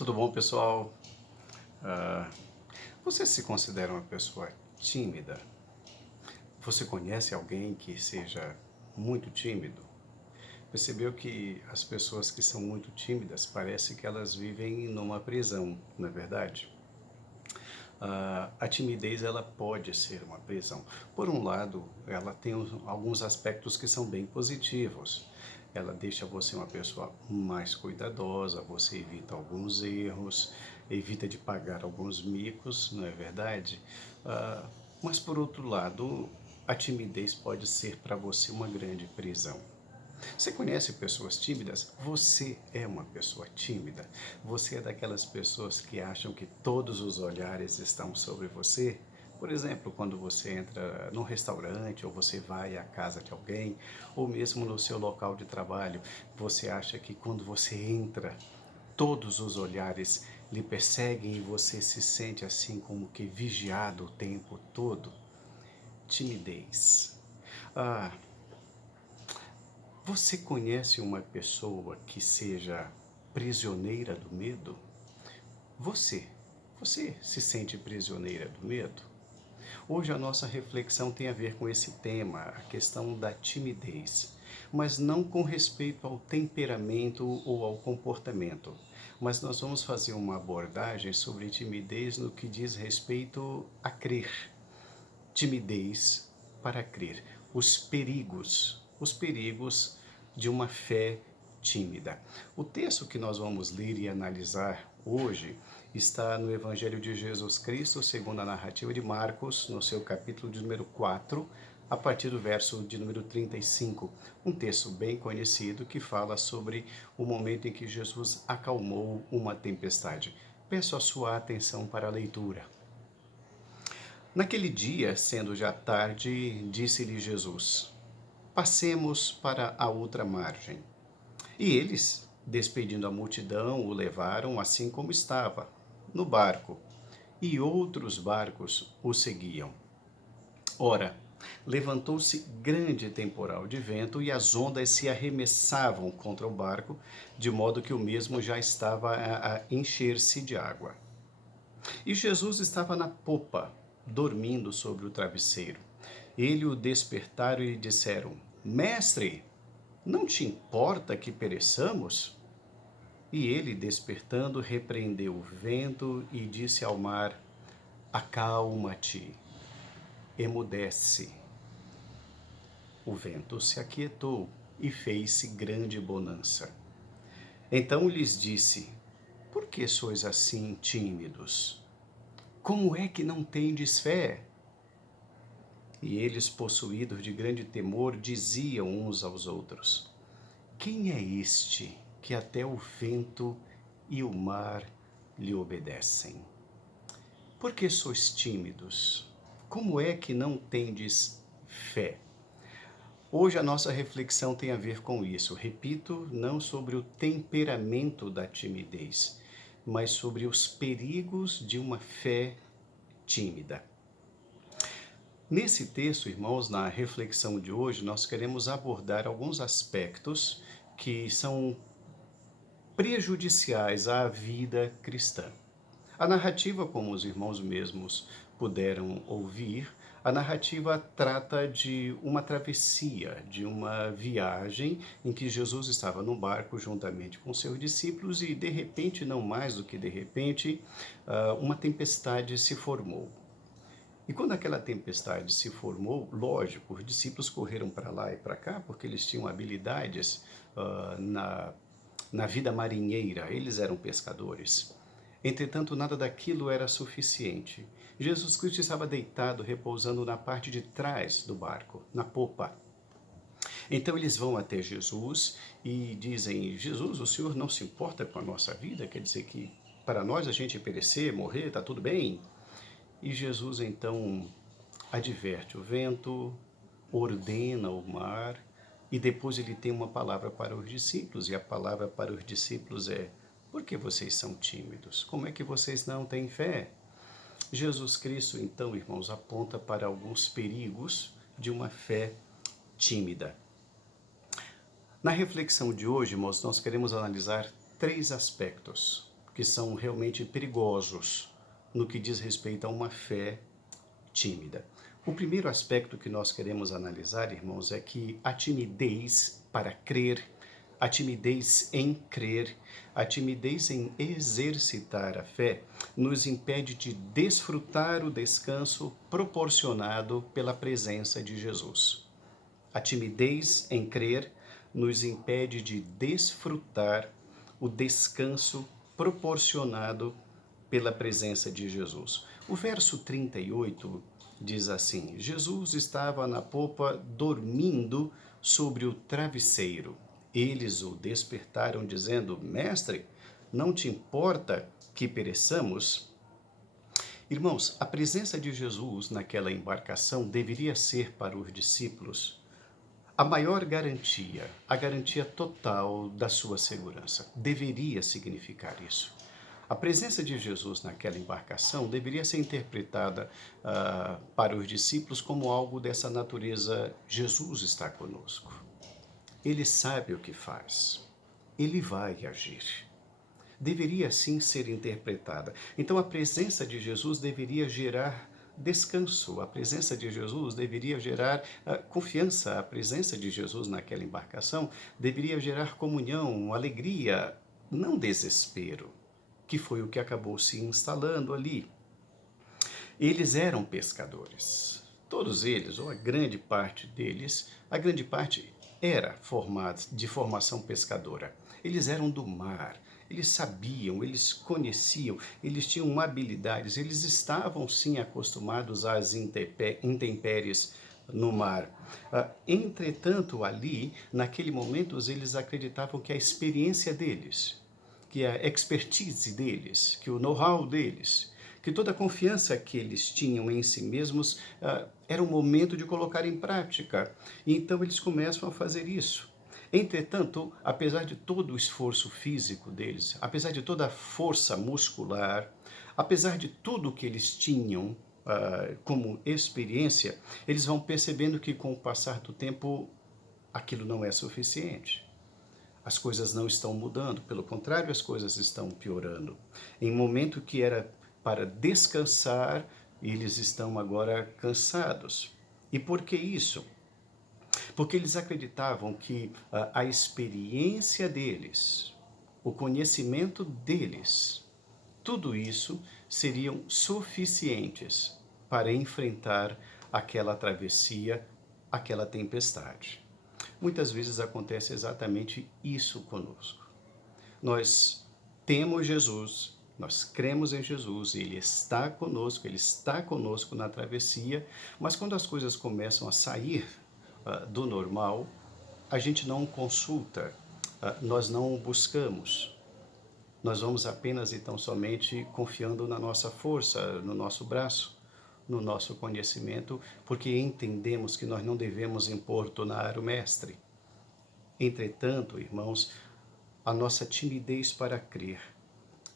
Tudo bom, pessoal? Ah, Você se considera uma pessoa tímida? Você conhece alguém que seja muito tímido? Percebeu que as pessoas que são muito tímidas parece que elas vivem numa prisão, não é verdade? A timidez ela pode ser uma prisão. Por um lado, ela tem alguns aspectos que são bem positivos. Ela deixa você uma pessoa mais cuidadosa, você evita alguns erros, evita de pagar alguns micos, não é verdade? Ah, mas por outro lado, a timidez pode ser para você uma grande prisão. Você conhece pessoas tímidas? Você é uma pessoa tímida? Você é daquelas pessoas que acham que todos os olhares estão sobre você? Por exemplo, quando você entra num restaurante ou você vai à casa de alguém, ou mesmo no seu local de trabalho, você acha que quando você entra, todos os olhares lhe perseguem e você se sente assim como que vigiado o tempo todo? Timidez. Ah, Você conhece uma pessoa que seja prisioneira do medo? Você, você se sente prisioneira do medo? Hoje a nossa reflexão tem a ver com esse tema, a questão da timidez, mas não com respeito ao temperamento ou ao comportamento, mas nós vamos fazer uma abordagem sobre timidez no que diz respeito a crer. Timidez para crer. Os perigos de uma fé tímida. O texto que nós vamos ler e analisar hoje está no Evangelho de Jesus Cristo, segundo a narrativa de Marcos, no seu capítulo de número 4, a partir do verso de número 35. Um texto bem conhecido que fala sobre o momento em que Jesus acalmou uma tempestade. Peço a sua atenção para a leitura. Naquele dia, sendo já tarde, disse-lhe Jesus: Passemos para a outra margem. E eles, despedindo a multidão, o levaram assim como estava, no barco, e outros barcos o seguiam. Ora, levantou-se grande temporal de vento e as ondas se arremessavam contra o barco, de modo que o mesmo já estava a encher-se de água. E Jesus estava na popa, dormindo sobre o travesseiro. Ele o despertaram e lhe disseram: Mestre, não te importa que pereçamos? E ele, despertando, repreendeu o vento e disse ao mar: Acalma-te, emudece. O vento se aquietou e fez-se grande bonança. Então lhes disse: Por que sois assim tímidos? Como é que não tendes fé? E eles, possuídos de grande temor, diziam uns aos outros: Quem é este que até o vento e o mar lhe obedecem? Por que sois tímidos? Como é que não tendes fé? Hoje a nossa reflexão tem a ver com isso. Repito, não sobre o temperamento da timidez, mas sobre os perigos de uma fé tímida. Nesse texto, irmãos, na reflexão de hoje, nós queremos abordar alguns aspectos que são prejudiciais à vida cristã. A narrativa, como os irmãos mesmos puderam ouvir, a narrativa trata de uma travessia, de uma viagem em que Jesus estava no barco juntamente com seus discípulos e, de repente, não mais do que de repente, uma tempestade se formou. E quando aquela tempestade se formou, lógico, os discípulos correram para lá e para cá porque eles tinham habilidades na vida marinheira, eles eram pescadores. Entretanto, nada daquilo era suficiente. Jesus Cristo estava deitado, repousando na parte de trás do barco, na popa. Então eles vão até Jesus e dizem: Jesus, o Senhor não se importa com a nossa vida? Quer dizer que para nós a gente perecer, morrer, está tudo bem? E Jesus então adverte o vento, ordena o mar e depois ele tem uma palavra para os discípulos. E a palavra para os discípulos é: por que vocês são tímidos? Como é que vocês não têm fé? Jesus Cristo, então, irmãos, aponta para alguns perigos de uma fé tímida. Na reflexão de hoje, irmãos, nós queremos analisar três aspectos. que são realmente perigosos no que diz respeito a uma fé tímida. O primeiro aspecto que nós queremos analisar, irmãos, é que a timidez para crer, a timidez em crer, a timidez em exercitar a fé, nos impede de desfrutar o descanso proporcionado pela presença de Jesus. A timidez em crer nos impede de desfrutar o descanso proporcionado pela presença de Jesus. O verso 38 diz assim: Jesus estava na popa dormindo sobre o travesseiro. Eles o despertaram, dizendo: Mestre, não te importa que pereçamos? Irmãos, a presença de Jesus naquela embarcação deveria ser para os discípulos a maior garantia, a garantia total da sua segurança. Deveria significar isso. A presença de Jesus naquela embarcação deveria ser interpretada para os discípulos como algo dessa natureza: Jesus está conosco. Ele sabe o que faz. Ele vai agir. Deveria assim ser interpretada. Então a presença de Jesus deveria gerar descanso, a presença de Jesus deveria gerar confiança, a presença de Jesus naquela embarcação deveria gerar comunhão, alegria, não desespero, que foi o que acabou se instalando ali. Eles eram pescadores. Todos eles, ou a grande parte deles, a grande parte era formada de formação pescadora. Eles eram do mar, eles sabiam, eles conheciam, eles tinham habilidades, eles estavam sim acostumados às intempéries no mar. Entretanto, ali, naquele momento, eles acreditavam que a experiência deles, que a expertise deles, que o know-how deles, que toda a confiança que eles tinham em si mesmos era o momento de colocar em prática. E então eles começam a fazer isso. Entretanto, apesar de todo o esforço físico deles, apesar de toda a força muscular, apesar de tudo que eles tinham como experiência, eles vão percebendo que com o passar do tempo aquilo não é suficiente. As coisas não estão mudando, pelo contrário, as coisas estão piorando. Em momento que era para descansar, eles estão agora cansados. E por que isso? Porque eles acreditavam que a experiência deles, o conhecimento deles, tudo isso seriam suficientes para enfrentar aquela travessia, aquela tempestade. Muitas vezes acontece exatamente isso conosco. Nós temos Jesus, nós cremos em Jesus, Ele está conosco na travessia, mas quando as coisas começam a sair do normal, a gente não consulta, nós não buscamos. Nós vamos apenas e tão somente confiando na nossa força, no nosso braço, no nosso conhecimento, porque entendemos que nós não devemos importunar o Mestre. Entretanto, irmãos, a nossa timidez para crer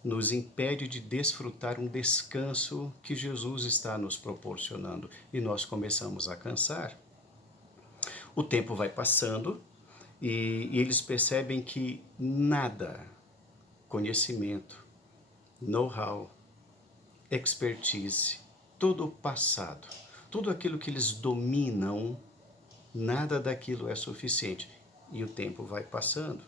nos impede de desfrutar um descanso que Jesus está nos proporcionando e nós começamos a cansar. O tempo vai passando e eles percebem que nada, conhecimento, know-how, expertise, todo o passado, tudo aquilo que eles dominam, nada daquilo é suficiente e o tempo vai passando.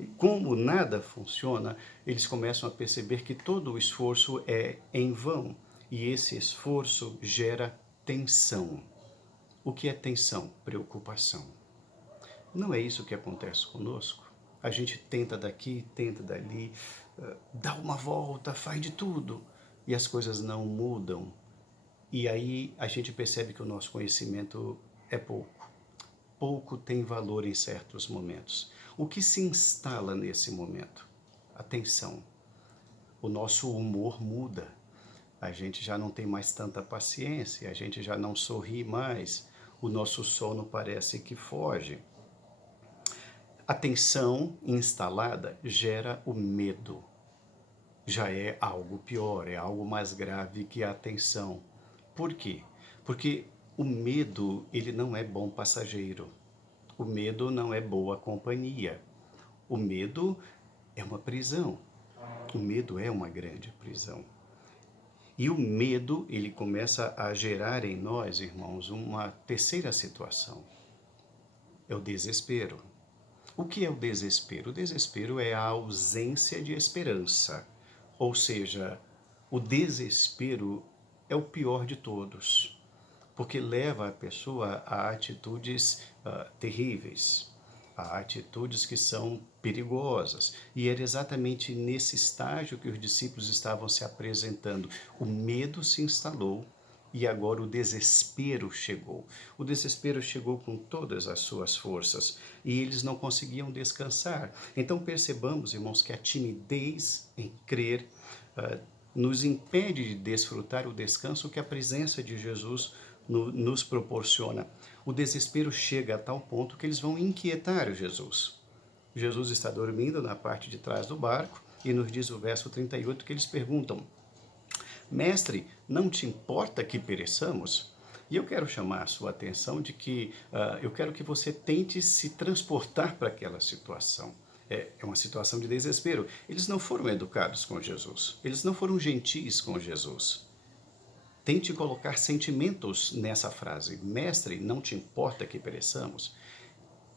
E como nada funciona, eles começam a perceber que todo o esforço é em vão e esse esforço gera tensão. O que é tensão? Preocupação. Não é isso que acontece conosco? A gente tenta daqui, tenta dali, dá uma volta, faz de tudo e as coisas não mudam. E aí a gente percebe que o nosso conhecimento é pouco. Pouco tem valor em certos momentos. O que se instala nesse momento? A tensão. O nosso humor muda. A gente já não tem mais tanta paciência, a gente já não sorri mais, o nosso sono parece que foge. A tensão instalada gera o medo. Já é algo pior, é algo mais grave que a tensão. Por quê? Porque o medo, ele não é bom passageiro. O medo não é boa companhia. O medo é uma prisão. O medo é uma grande prisão. E o medo, ele começa a gerar em nós, irmãos, uma terceira situação. É o desespero. O que é o desespero? O desespero é a ausência de esperança. Ou seja, o desespero é o pior de todos, porque leva a pessoa a atitudes terríveis, a atitudes que são perigosas. E era exatamente nesse estágio que os discípulos estavam se apresentando. O medo se instalou e agora o desespero chegou. O desespero chegou com todas as suas forças e eles não conseguiam descansar. Então percebamos, irmãos, que a timidez em crer nos impede de desfrutar o descanso que a presença de Jesus nos proporciona. O desespero chega a tal ponto que eles vão inquietar Jesus. Jesus está dormindo na parte de trás do barco e nos diz o verso 38 que eles perguntam: Mestre, não te importa que pereçamos? E eu quero chamar a sua atenção de que eu quero que você tente se transportar para aquela situação. É uma situação de desespero. Eles não foram educados com Jesus. Eles não foram gentis com Jesus. Tente colocar sentimentos nessa frase. Mestre, não te importa que pereçamos?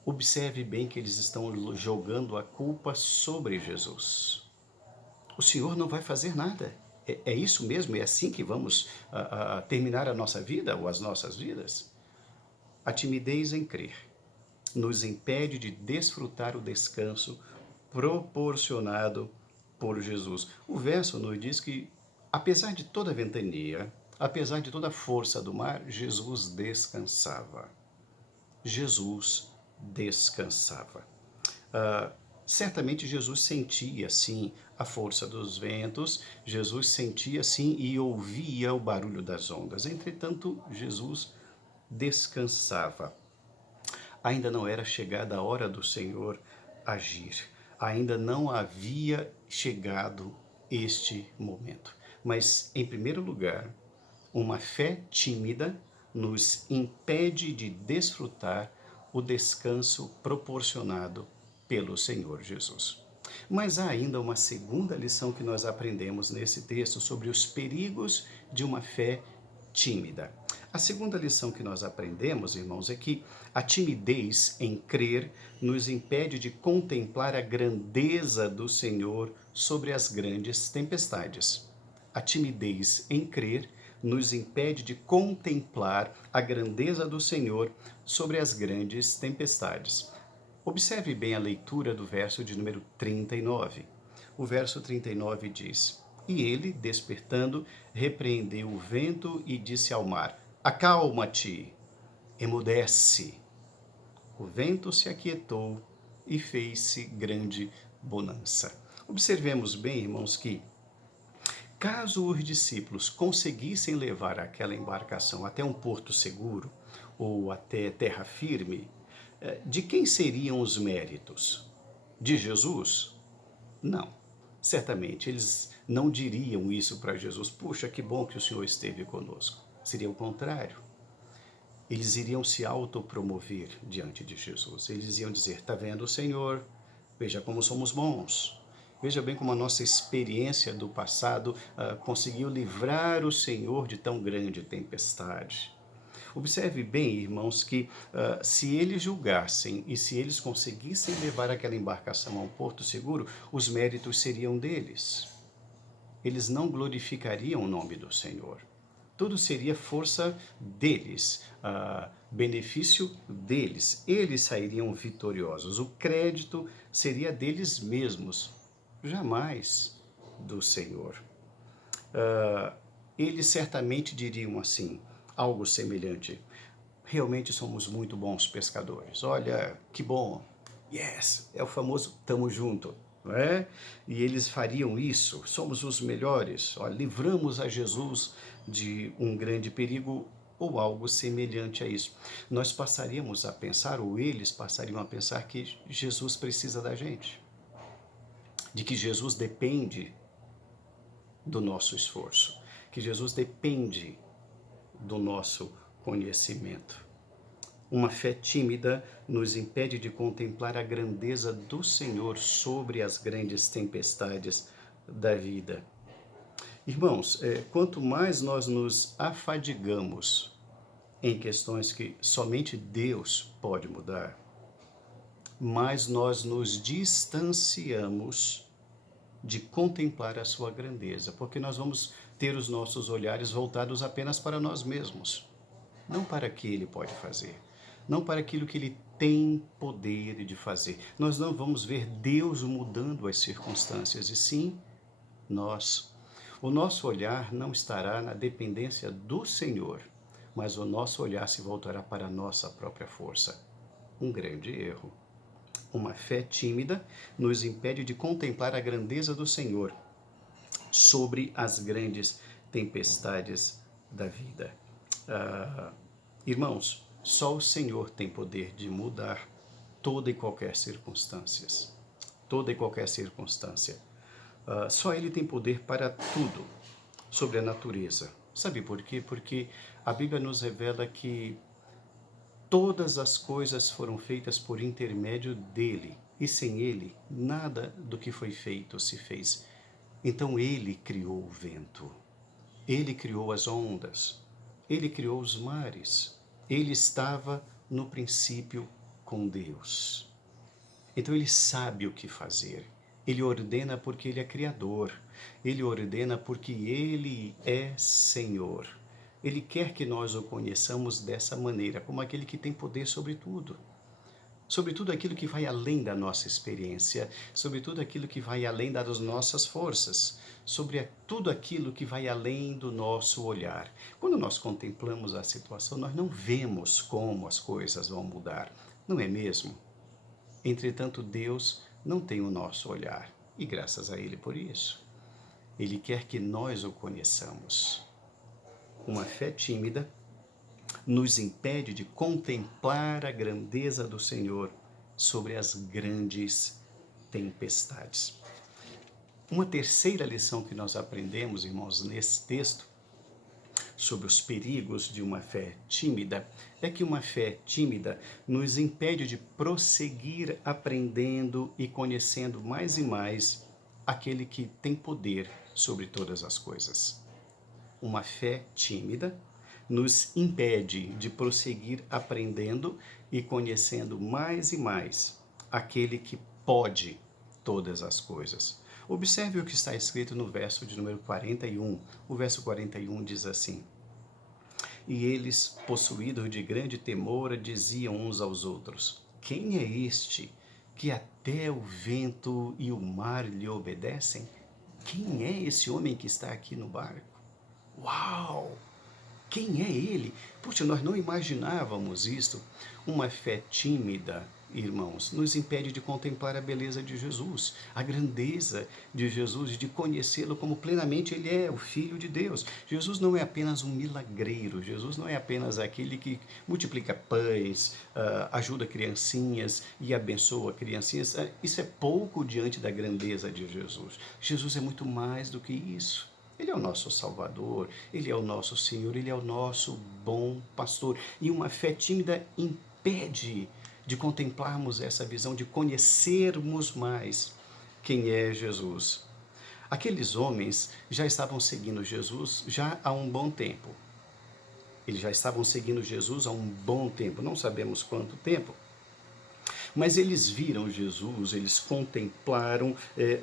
Observe bem que eles estão jogando a culpa sobre Jesus. O Senhor não vai fazer nada. É isso mesmo? É assim que vamos terminar a nossa vida ou as nossas vidas? A timidez em crer nos impede de desfrutar o descanso proporcionado por Jesus. O verso nos diz que, apesar de toda a ventania, apesar de toda a força do mar, Jesus descansava. Jesus descansava. Certamente Jesus sentia, sim, a força dos ventos, Jesus sentia, sim, e ouvia o barulho das ondas. Entretanto, Jesus descansava. Ainda não era chegada a hora do Senhor agir. Ainda não havia chegado este momento. Mas, em primeiro lugar, uma fé tímida nos impede de desfrutar o descanso proporcionado pelo Senhor Jesus. Mas há ainda uma segunda lição que nós aprendemos nesse texto sobre os perigos de uma fé tímida. A segunda lição que nós aprendemos, irmãos, é que a timidez em crer nos impede de contemplar a grandeza do Senhor sobre as grandes tempestades. A timidez em crer nos impede de contemplar a grandeza do Senhor sobre as grandes tempestades. Observe bem a leitura do verso de número 39. O verso 39 diz: E ele, despertando, repreendeu o vento e disse ao mar: Acalma-te, emudece. O vento se aquietou e fez-se grande bonança. Observemos bem, irmãos, que caso os discípulos conseguissem levar aquela embarcação até um porto seguro ou até terra firme, de quem seriam os méritos? De Jesus? Não. Certamente eles não diriam isso para Jesus. Puxa, que bom que o Senhor esteve conosco. Seria o contrário. Eles iriam se autopromover diante de Jesus. Eles iam dizer: está vendo, Senhor? Veja como somos bons. Veja bem como a nossa experiência do passado conseguiu livrar o Senhor de tão grande tempestade. Observe bem, irmãos, que se eles julgassem e se eles conseguissem levar aquela embarcação a um porto seguro, os méritos seriam deles. Eles não glorificariam o nome do Senhor. Tudo seria força deles, benefício deles. Eles sairiam vitoriosos. O crédito seria deles mesmos, jamais do Senhor. Eles certamente diriam assim, algo semelhante: realmente somos muito bons pescadores. Olha, que bom. Yes, é o famoso tamo junto, não é? E eles fariam isso. Somos os melhores. Olha, livramos a Jesus de um grande perigo ou algo semelhante a isso. Nós passaríamos a pensar, ou eles passariam a pensar, que Jesus precisa da gente, de que Jesus depende do nosso esforço, que Jesus depende do nosso conhecimento. Uma fé tímida nos impede de contemplar a grandeza do Senhor sobre as grandes tempestades da vida. Irmãos, quanto mais nós nos afadigamos em questões que somente Deus pode mudar, mais nós nos distanciamos de contemplar a sua grandeza, porque nós vamos ter os nossos olhares voltados apenas para nós mesmos, não para o que Ele pode fazer, não para aquilo que Ele tem poder de fazer. Nós não vamos ver Deus mudando as circunstâncias, e sim nós. O nosso olhar não estará na dependência do Senhor, mas o nosso olhar se voltará para a nossa própria força. Um grande erro. Uma fé tímida nos impede de contemplar a grandeza do Senhor sobre as grandes tempestades da vida. Irmãos, só o Senhor tem poder de mudar toda e qualquer circunstância. Toda e qualquer circunstância. Só Ele tem poder para tudo sobre a natureza. Sabe por quê? Porque a Bíblia nos revela que todas as coisas foram feitas por intermédio dele, e sem ele, nada do que foi feito se fez. Então ele criou o vento, ele criou as ondas, ele criou os mares, ele estava no princípio com Deus. Então ele sabe o que fazer. Ele ordena porque ele é criador. Ele ordena porque ele é Senhor. Ele quer que nós o conheçamos dessa maneira, como aquele que tem poder sobre tudo. Sobre tudo aquilo que vai além da nossa experiência, sobre tudo aquilo que vai além das nossas forças, sobre tudo aquilo que vai além do nosso olhar. Quando nós contemplamos a situação, nós não vemos como as coisas vão mudar, não é mesmo? Entretanto, Deus não tem o nosso olhar, e graças a Ele por isso. Ele quer que nós o conheçamos. Uma fé tímida nos impede de contemplar a grandeza do Senhor sobre as grandes tempestades. Uma terceira lição que nós aprendemos, irmãos, nesse texto, sobre os perigos de uma fé tímida, é que uma fé tímida nos impede de prosseguir aprendendo e conhecendo mais e mais aquele que tem poder sobre todas as coisas. Uma fé tímida nos impede de prosseguir aprendendo e conhecendo mais e mais aquele que pode todas as coisas. Observe o que está escrito no verso de número 41. O verso 41 diz assim: E eles, possuídos de grande temor, diziam uns aos outros: Quem é este que até o vento e o mar lhe obedecem? Quem é esse homem que está aqui no barco? Uau! Quem é ele? Puxa, nós não imaginávamos isto. Uma fé tímida, irmãos, nos impede de contemplar a beleza de Jesus, a grandeza de Jesus, de conhecê-lo como plenamente ele é, o Filho de Deus. Jesus não é apenas um milagreiro, Jesus não é apenas aquele que multiplica pães, ajuda criancinhas e abençoa criancinhas. Isso é pouco diante da grandeza de Jesus. Jesus é muito mais do que isso. Ele é o nosso Salvador, Ele é o nosso Senhor, Ele é o nosso bom pastor. E uma fé tímida impede de contemplarmos essa visão, de conhecermos mais quem é Jesus. Aqueles homens já estavam seguindo Jesus já há um bom tempo. Eles já estavam seguindo Jesus há um bom tempo, não sabemos quanto tempo. Mas eles viram Jesus, eles contemplaram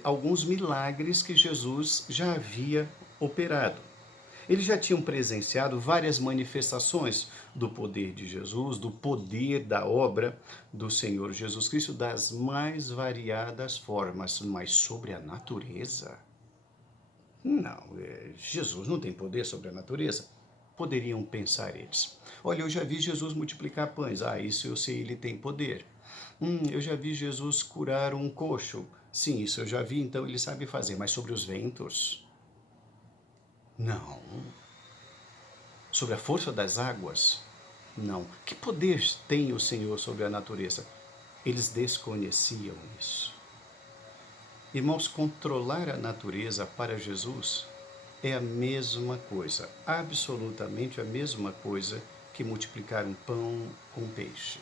alguns milagres que Jesus já havia operado. Eles já tinham presenciado várias manifestações do poder de Jesus, do poder da obra do Senhor Jesus Cristo, das mais variadas formas, mas sobre a natureza? Não, Jesus não tem poder sobre a natureza? Poderiam pensar eles. Olha, eu já vi Jesus multiplicar pães. Isso eu sei, ele tem poder. Eu já vi Jesus curar um coxo. Sim, isso eu já vi, então ele sabe fazer. Mas sobre os ventos? Não. Sobre a força das águas? Não. Que poder tem o Senhor sobre a natureza? Eles desconheciam isso. Irmãos, controlar a natureza para Jesus é a mesma coisa, absolutamente a mesma coisa que multiplicar um pão com peixe.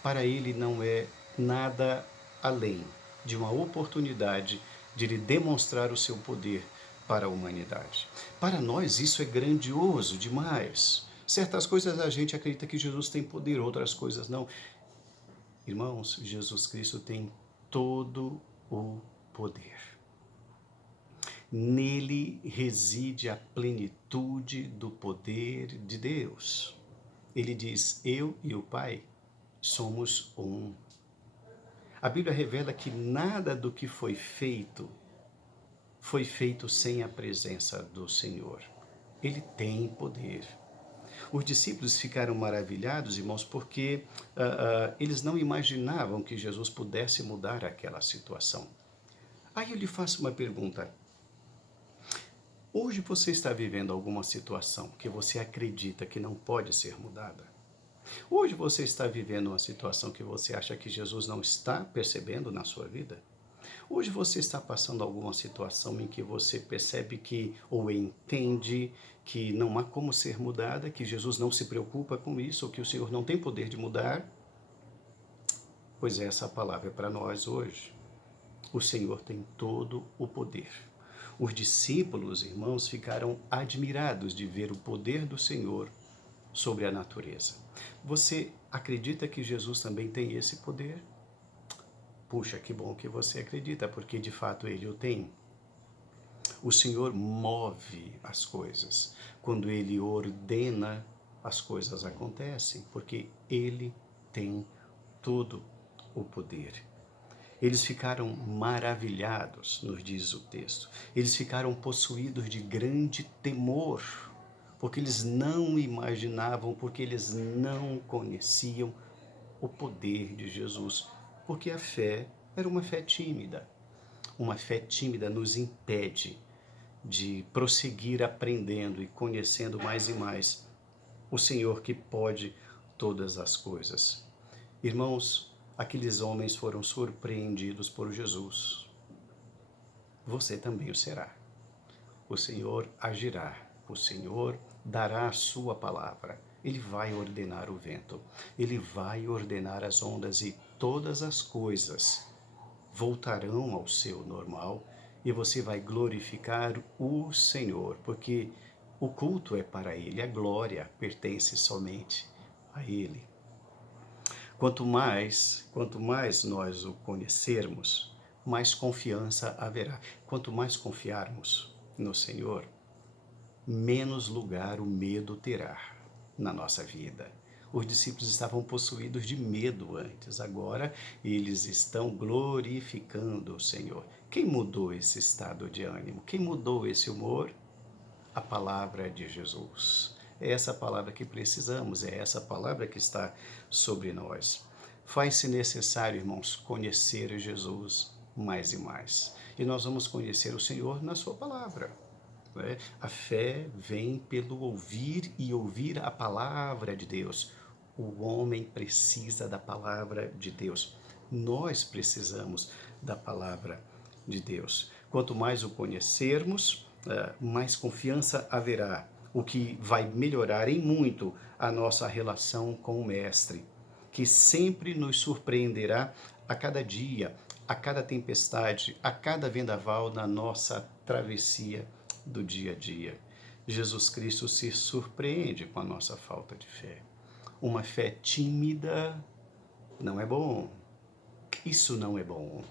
Para ele não é nada além de uma oportunidade de lhe demonstrar o seu poder para a humanidade. Para nós isso é grandioso demais. Certas coisas a gente acredita que Jesus tem poder, outras coisas não. Irmãos, Jesus Cristo tem todo o poder. Nele reside a plenitude do poder de Deus. Ele diz: eu e o Pai somos um. A Bíblia revela que nada do que foi feito sem a presença do Senhor. Ele tem poder. Os discípulos ficaram maravilhados, irmãos, porque eles não imaginavam que Jesus pudesse mudar aquela situação. Aí eu lhe faço uma pergunta. Hoje você está vivendo alguma situação que você acredita que não pode ser mudada? Hoje você está vivendo uma situação que você acha que Jesus não está percebendo na sua vida? Hoje você está passando alguma situação em que você percebe que, ou entende que não há como ser mudada, que Jesus não se preocupa com isso, ou que o Senhor não tem poder de mudar? Pois essa palavra é para nós hoje. O Senhor tem todo o poder. Os discípulos, irmãos, ficaram admirados de ver o poder do Senhor sobre a natureza. Você acredita que Jesus também tem esse poder? Puxa, que bom que você acredita, porque de fato ele o tem. O Senhor move as coisas. Quando ele ordena, as coisas acontecem, porque ele tem todo o poder. Eles ficaram maravilhados, nos diz o texto. Eles ficaram possuídos de grande temor, porque eles não imaginavam, porque eles não conheciam o poder de Jesus, porque a fé era uma fé tímida. Uma fé tímida nos impede de prosseguir aprendendo e conhecendo mais e mais o Senhor que pode todas as coisas. Irmãos, aqueles homens foram surpreendidos por Jesus. Você também o será. O Senhor agirá, o Senhor dará a sua palavra. Ele vai ordenar o vento, ele vai ordenar as ondas e todas as coisas voltarão ao seu normal e você vai glorificar o Senhor, porque o culto é para Ele, a glória pertence somente a Ele. Quanto mais nós o conhecermos, mais confiança haverá. Quanto mais confiarmos no Senhor, menos lugar o medo terá na nossa vida. Os discípulos estavam possuídos de medo antes, agora eles estão glorificando o Senhor. Quem mudou esse estado de ânimo? Quem mudou esse humor? A palavra de Jesus. É essa palavra que precisamos, é essa palavra que está sobre nós. Faz-se necessário, irmãos, conhecer Jesus mais e mais. E nós vamos conhecer o Senhor na sua palavra. A fé vem pelo ouvir e ouvir a palavra de Deus. O homem precisa da palavra de Deus. Nós precisamos da palavra de Deus. Quanto mais o conhecermos, mais confiança haverá, o que vai melhorar em muito a nossa relação com o Mestre, que sempre nos surpreenderá a cada dia, a cada tempestade, a cada vendaval na nossa travessia do dia a dia. Jesus Cristo se surpreende com a nossa falta de fé. Uma fé tímida não é bom. Isso não é bom.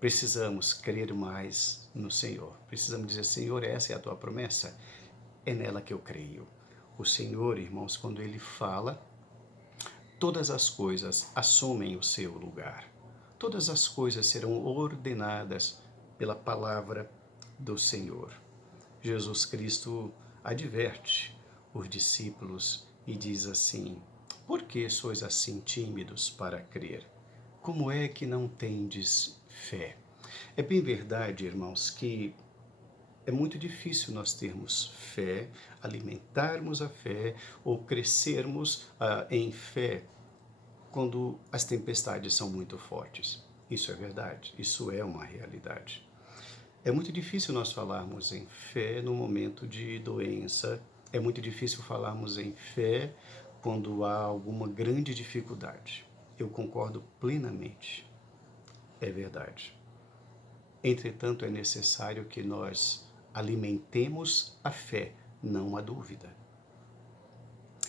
Precisamos crer mais no Senhor. Precisamos dizer: Senhor, essa é a tua promessa. É nela que eu creio. O Senhor, irmãos, quando Ele fala, todas as coisas assumem o seu lugar. Todas as coisas serão ordenadas pela palavra do Senhor. Jesus Cristo adverte os discípulos e diz assim: por que sois assim tímidos para crer? Como é que não tendes fé? É bem verdade, irmãos, que é muito difícil nós termos fé, alimentarmos a fé ou crescermos em fé quando as tempestades são muito fortes. Isso é verdade, isso é uma realidade. É muito difícil nós falarmos em fé no momento de doença, é muito difícil falarmos em fé quando há alguma grande dificuldade. Eu concordo plenamente, é verdade. Entretanto, é necessário que nós alimentemos a fé, não a dúvida.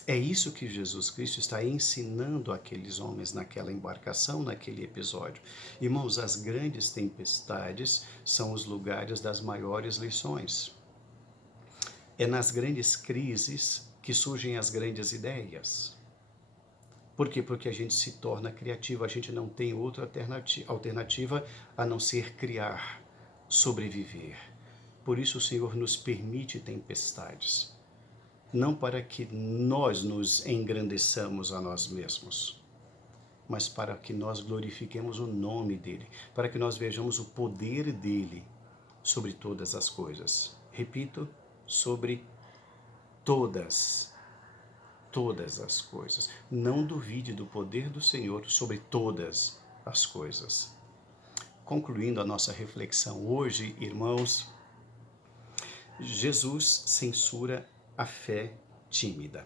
É isso que Jesus Cristo está ensinando àqueles homens naquela embarcação, naquele episódio. Irmãos, as grandes tempestades são os lugares das maiores lições. É nas grandes crises que surgem as grandes ideias. Por quê? Porque a gente se torna criativo, a gente não tem outra alternativa a não ser criar, sobreviver. Por isso o Senhor nos permite tempestades, não para que nós nos engrandeçamos a nós mesmos, mas para que nós glorifiquemos o nome dEle, para que nós vejamos o poder dEle sobre todas as coisas. Repito, sobre todas as coisas. Não duvide do poder do Senhor sobre todas as coisas. Concluindo a nossa reflexão hoje, irmãos, Jesus censura a fé tímida.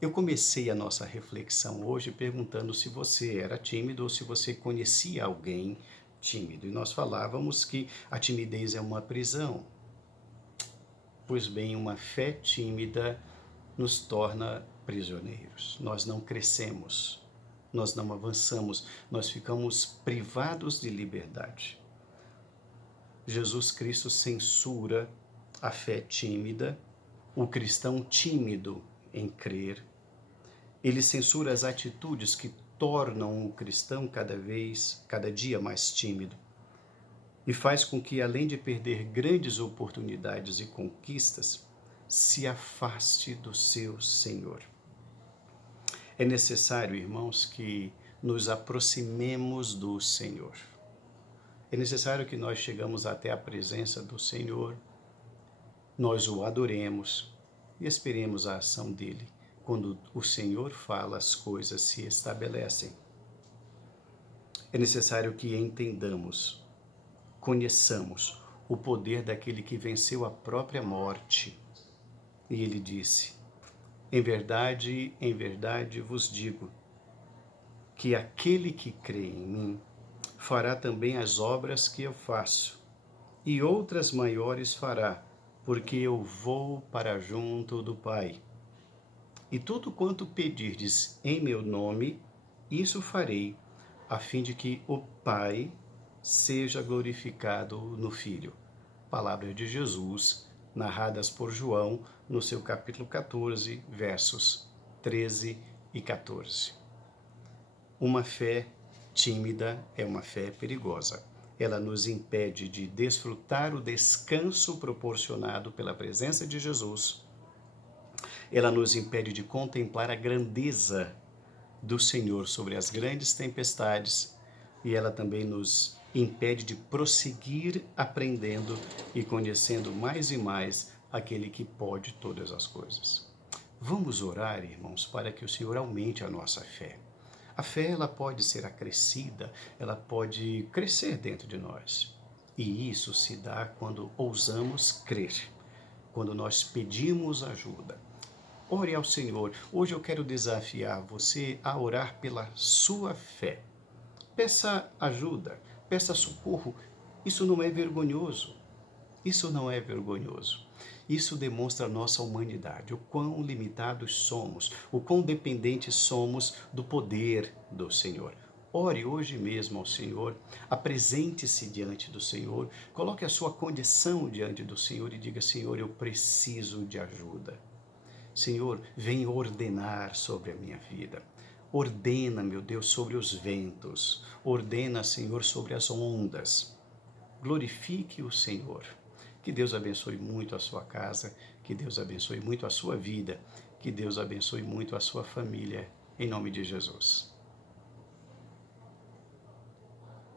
Eu comecei a nossa reflexão hoje perguntando se você era tímido ou se você conhecia alguém tímido. E nós falávamos que a timidez é uma prisão. Pois bem, uma fé tímida nos torna prisioneiros. Nós não crescemos, nós não avançamos, nós ficamos privados de liberdade. Jesus Cristo censura a fé tímida, o cristão tímido em crer. Ele censura as atitudes que tornam o cristão cada dia mais tímido. E faz com que, além de perder grandes oportunidades e conquistas, se afaste do seu Senhor. É necessário, irmãos, que nos aproximemos do Senhor. É necessário que nós chegamos até a presença do Senhor, nós o adoremos e esperemos a ação dele. Quando o Senhor fala, as coisas se estabelecem. É necessário que entendamos, conheçamos o poder daquele que venceu a própria morte. E ele disse: em verdade vos digo, que aquele que crê em mim fará também as obras que eu faço, e outras maiores fará, porque eu vou para junto do Pai. E tudo quanto pedirdes em meu nome, isso farei, a fim de que o Pai seja glorificado no Filho. Palavras de Jesus, narradas por João no seu capítulo 14, versos 13 e 14. Uma fé tímida é uma fé perigosa. Ela nos impede de desfrutar o descanso proporcionado pela presença de Jesus. Ela nos impede de contemplar a grandeza do Senhor sobre as grandes tempestades, e ela também nos impede de prosseguir aprendendo e conhecendo mais e mais aquele que pode todas as coisas. Vamos orar, irmãos, para que o Senhor aumente a nossa fé. A fé, ela pode ser acrescida, ela pode crescer dentro de nós. E isso se dá quando ousamos crer, quando nós pedimos ajuda. Ore ao Senhor. Hoje eu quero desafiar você a orar pela sua fé. Peça ajuda, peça socorro. Isso não é vergonhoso. Isso não é vergonhoso. Isso demonstra a nossa humanidade, o quão limitados somos, o quão dependentes somos do poder do Senhor. Ore hoje mesmo ao Senhor, apresente-se diante do Senhor, coloque a sua condição diante do Senhor e diga: Senhor, eu preciso de ajuda. Senhor, vem ordenar sobre a minha vida. Ordena, meu Deus, sobre os ventos. Ordena, Senhor, sobre as ondas. Glorifique o Senhor. Que Deus abençoe muito a sua casa, que Deus abençoe muito a sua vida, que Deus abençoe muito a sua família, em nome de Jesus.